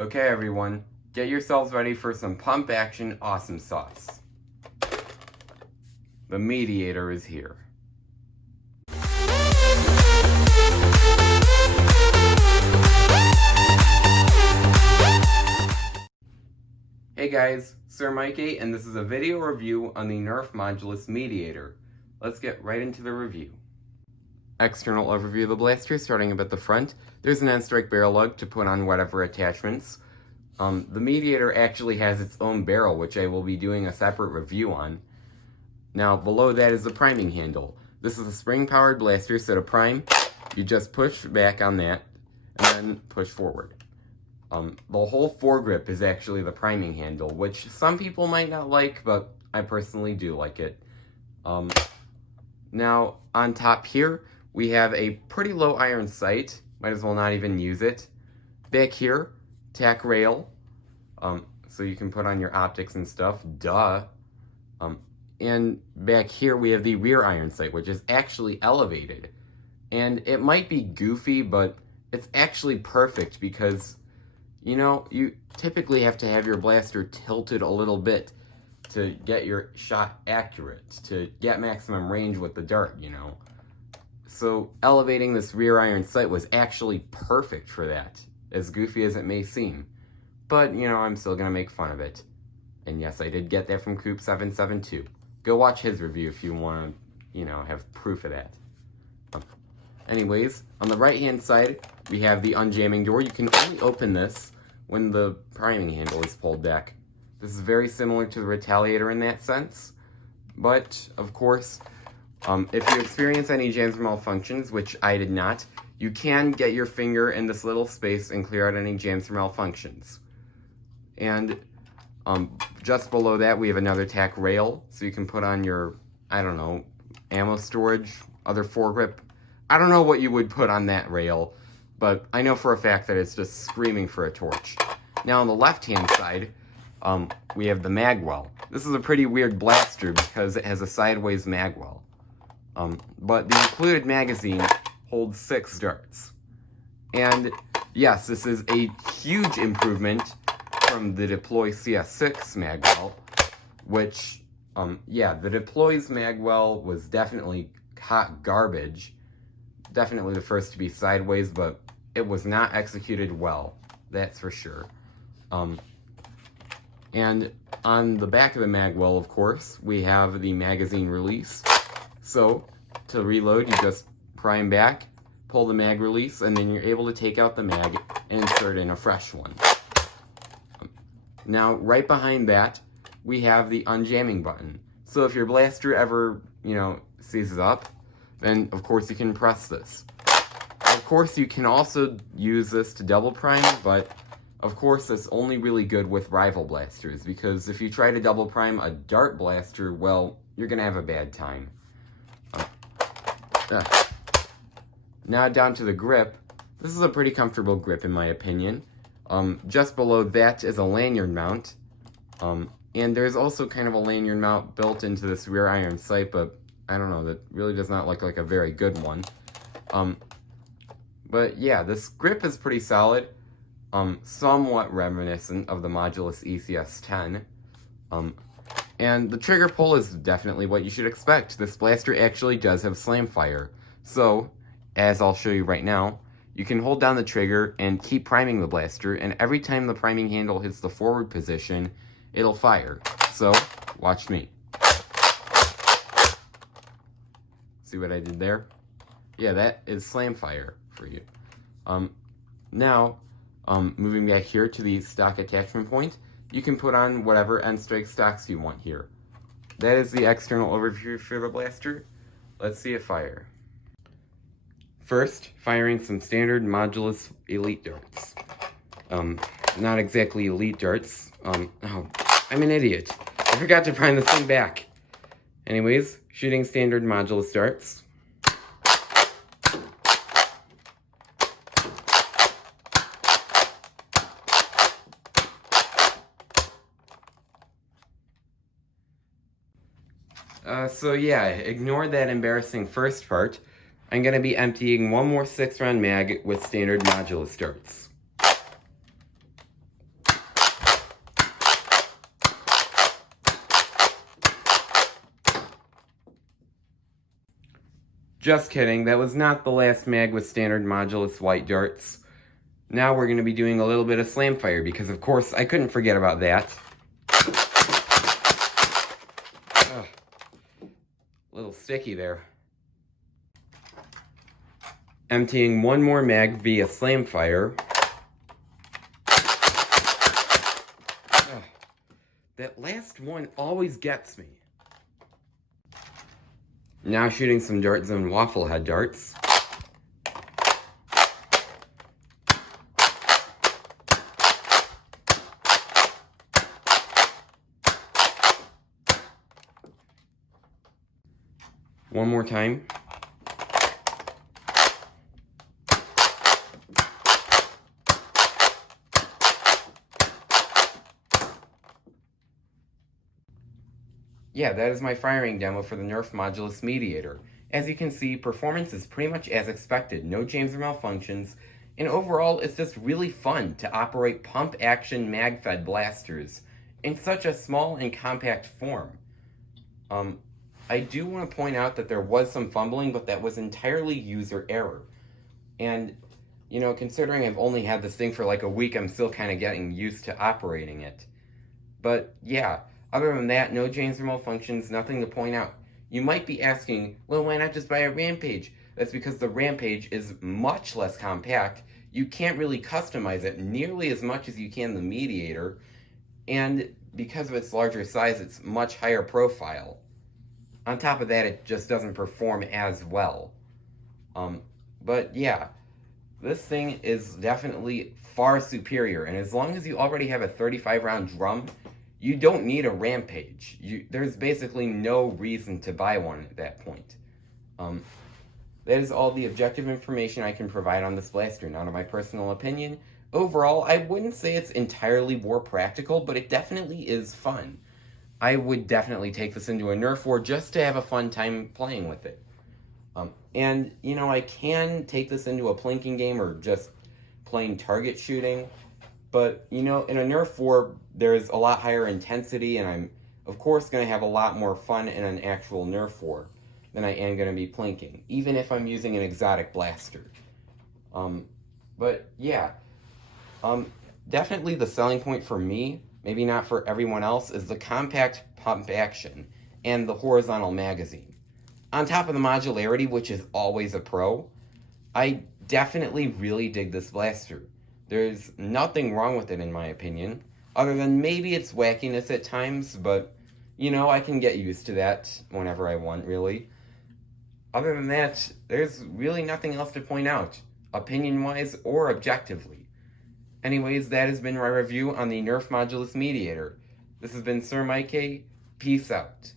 Okay everyone, get yourselves ready for some pump action awesome sauce. The Mediator is here. Hey guys, Sir Mikey, and this is a video review on the Nerf Modulus Mediator. Let's get right into the review. External overview of the blaster, starting up at the front. There's an end strike barrel lug to put on whatever attachments. The Mediator actually has its own barrel, which I will be doing a separate review on. Now, below that is the priming handle. This is a spring-powered blaster, so to prime, you just push back on that, and then push forward. The whole foregrip is actually the priming handle, which some people might not like, but I personally do like it. Now, on top here, we have a pretty low iron sight. Might as well not even use it. Back here, tack rail, so you can put on your optics and stuff, duh. And back here we have the rear iron sight, which is actually elevated. And it might be goofy, but it's actually perfect because, you know, you typically have to have your blaster tilted a little bit to get your shot accurate, to get maximum range with the dart, you know. So elevating this rear iron sight was actually perfect for that, as goofy as it may seem. But, you know, I'm still gonna make fun of it. And yes, I did get that from Coop772. Go watch his review if you want to, you know, have proof of that. Anyways, on the right-hand side, we have the unjamming door. You can only open this when the priming handle is pulled back. This is very similar to the Retaliator in that sense. But, of course, if you experience any jams or malfunctions, which I did not, you can get your finger in this little space and clear out any jams or malfunctions. And just below that, we have another tack rail, so you can put on your, I don't know, ammo storage, other foregrip. I don't know what you would put on that rail, but I know for a fact that it's just screaming for a torch. Now on the left-hand side, we have the magwell. This is a pretty weird blaster because it has a sideways magwell. But the included magazine holds 6 darts. And yes, this is a huge improvement from the Deploy CS6 magwell, which, yeah, the Deploy's magwell was definitely hot garbage. Definitely the first to be sideways, but it was not executed well, that's for sure. And on the back of the magwell, of course, we have the magazine release. So, to reload, you just prime back, pull the mag release, and then you're able to take out the mag and insert in a fresh one. Now, right behind that, we have the unjamming button. So if your blaster ever, you know, seizes up, then of course you can press this. Of course, you can also use this to double prime, but of course it's only really good with rival blasters, because if you try to double prime a dart blaster, well, you're gonna have a bad time. Now down to the grip. This is a pretty comfortable grip in my opinion. Just below that is a lanyard mount. And there's also kind of a lanyard mount built into this rear iron sight, but I don't know, that really does not look like a very good one. But yeah, this grip is pretty solid. Somewhat reminiscent of the Modulus ECS-10. And the trigger pull is definitely what you should expect. This blaster actually does have slam fire. So, as I'll show you right now, you can hold down the trigger and keep priming the blaster, and every time the priming handle hits the forward position, it'll fire. So, watch me. See what I did there? Yeah, that is slam fire for you. Now, moving back here to the stock attachment point, you can put on whatever end strike stocks you want here. That is the external overview for the blaster. Let's see it fire. First, firing some standard Modulus Elite darts. Not exactly elite darts. Oh, I'm an idiot. I forgot to prime this thing back. Anyways, shooting standard Modulus darts. So yeah, ignore that embarrassing first part. I'm going to be emptying one more 6-round mag with standard Modulus darts. Just kidding, that was not the last mag with standard Modulus white darts. Now we're going to be doing a little bit of slam fire, because of course I couldn't forget about that. Ugh. A little sticky there. Emptying one more mag via slam fire. Ugh. That last one always gets me. Now shooting some Dart Zone waffle head darts. One more time. Yeah, that is my firing demo for the Nerf Modulus Mediator. As you can see, performance is pretty much as expected, no jams or malfunctions, and overall it's just really fun to operate pump-action mag-fed blasters in such a small and compact form. I do want to point out that there was some fumbling, but that was entirely user error. And, you know, considering I've only had this thing for like a week, I'm still kind of getting used to operating it. But yeah, other than that, no jams or malfunctions, nothing to point out. You might be asking, well, why not just buy a Rampage? That's because the Rampage is much less compact. You can't really customize it nearly as much as you can the Mediator. And because of its larger size, it's much higher profile. On top of that, it just doesn't perform as well. But yeah, this thing is definitely far superior. And as long as you already have a 35-round drum, you don't need a Rampage. There's basically no reason to buy one at that point. That is all the objective information I can provide on this blaster. Now, to my personal opinion, overall, I wouldn't say it's entirely war practical, but it definitely is fun. I would definitely take this into a Nerf war just to have a fun time playing with it. And, you know, I can take this into a plinking game or just plain target shooting. But, you know, in a Nerf war, there's a lot higher intensity, and I'm, of course, going to have a lot more fun in an actual Nerf war than I am going to be plinking, even if I'm using an exotic blaster. But, yeah. Definitely the selling point for me, maybe not for everyone else, is the compact pump action and the horizontal magazine. On top of the modularity, which is always a pro, I definitely really dig this blaster. There's nothing wrong with it in my opinion, other than maybe its wackiness at times, but, you know, I can get used to that whenever I want, really. Other than that, there's really nothing else to point out, opinion-wise or objectively. Anyways, that has been my review on the Nerf Modulus Mediator. This has been Sir Mike. Peace out.